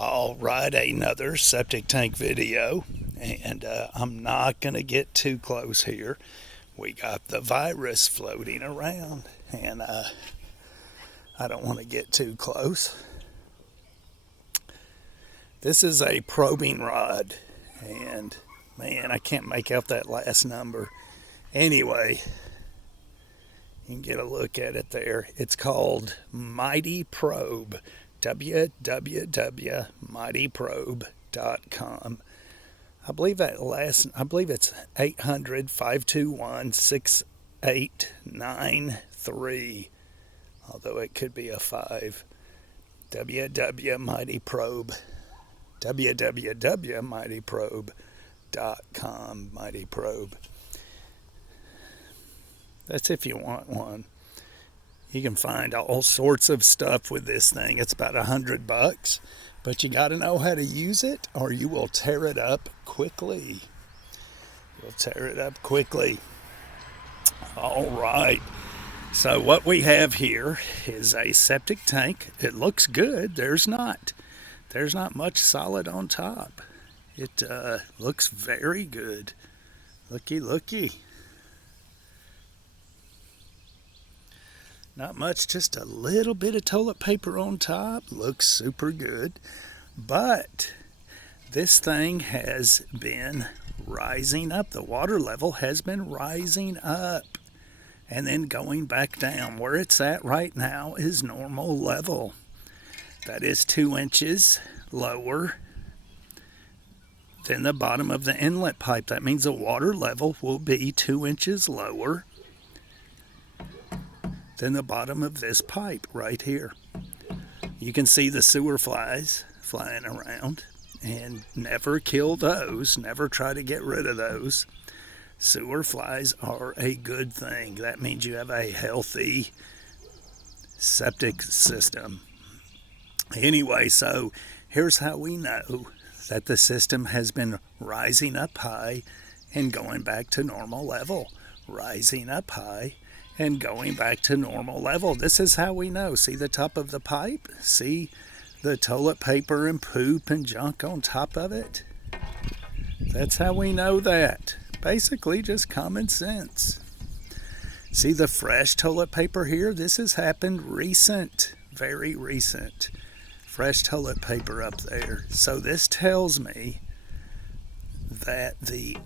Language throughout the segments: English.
All right, another septic tank video, and I'm not going to get too close here. We got the virus floating around, and I don't want to get too close. This is a probing rod, and man, I can't make out that last number. Anyway, you can get a look at it there. It's called Mighty Probe. www.mightyprobe.com. I believe it's 800-521-6893, although it could be a 5. www.mightyprobe www.mightyprobe.com. Mighty Probe. That's if you want one. You can find all sorts of stuff with this thing. It's about $100, but you got to know how to use it, or you will tear it up quickly. You'll tear it up quickly. All right. So what we have here is a septic tank. It looks good. There's not much solid on top. It looks very good. Looky. Not much, just a little bit of toilet paper on top. Looks super good. But this thing has been rising up. The water level has been rising up and then going back down. Where it's at right now is normal level. That is 2 inches lower than the bottom of the inlet pipe. That means the water level will be 2 inches lower than the bottom of this pipe right here. You can see the sewer flies flying around, and never kill those. Never try to get rid of those. Sewer flies are a good thing. That means you have a healthy septic system. Anyway, so here's how we know that the system has been rising up high and going back to normal level. Rising up high and going back to normal level. This is how we know. See the top of the pipe? See the toilet paper and poop and junk on top of it? That's how we know that. Basically just common sense. See the fresh toilet paper here? This has happened recent, very recent. Fresh toilet paper up there. So this tells me that the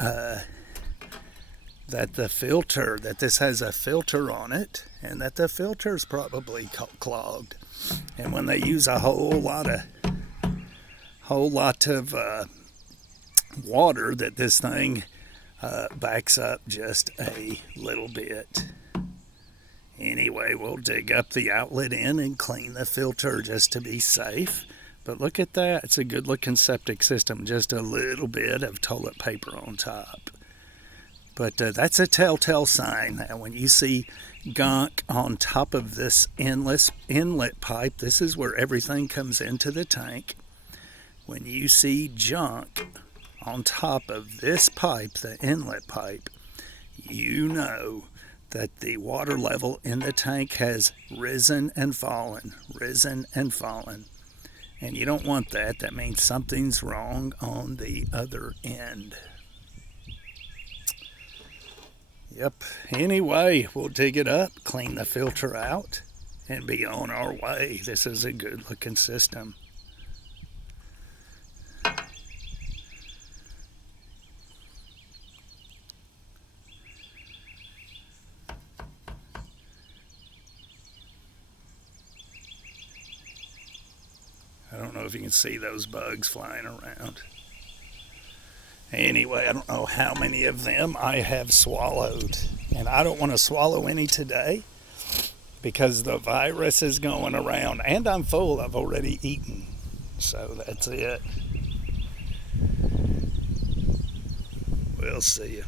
filter, that this has a filter on it, and that the filter's probably clogged. And when they use a whole lot of water, that this thing backs up just a little bit. Anyway, we'll dig up the outlet end and clean the filter just to be safe. But look at that. It's a good looking septic system. Just a little bit of toilet paper on top. But that's a telltale sign. Now, when you see gunk on top of this inlet pipe, this is where everything comes into the tank. When you see junk on top of this pipe, the inlet pipe, you know that the water level in the tank has risen and fallen. And you don't want that. That means something's wrong on the other end. Yep. Anyway, we'll dig it up, clean the filter out, and be on our way. This is a good looking system. I don't know if you can see those bugs flying around. Anyway, I don't know how many of them I have swallowed. And I don't want to swallow any today because the virus is going around. And I'm full. I've already eaten. So that's it. We'll see you.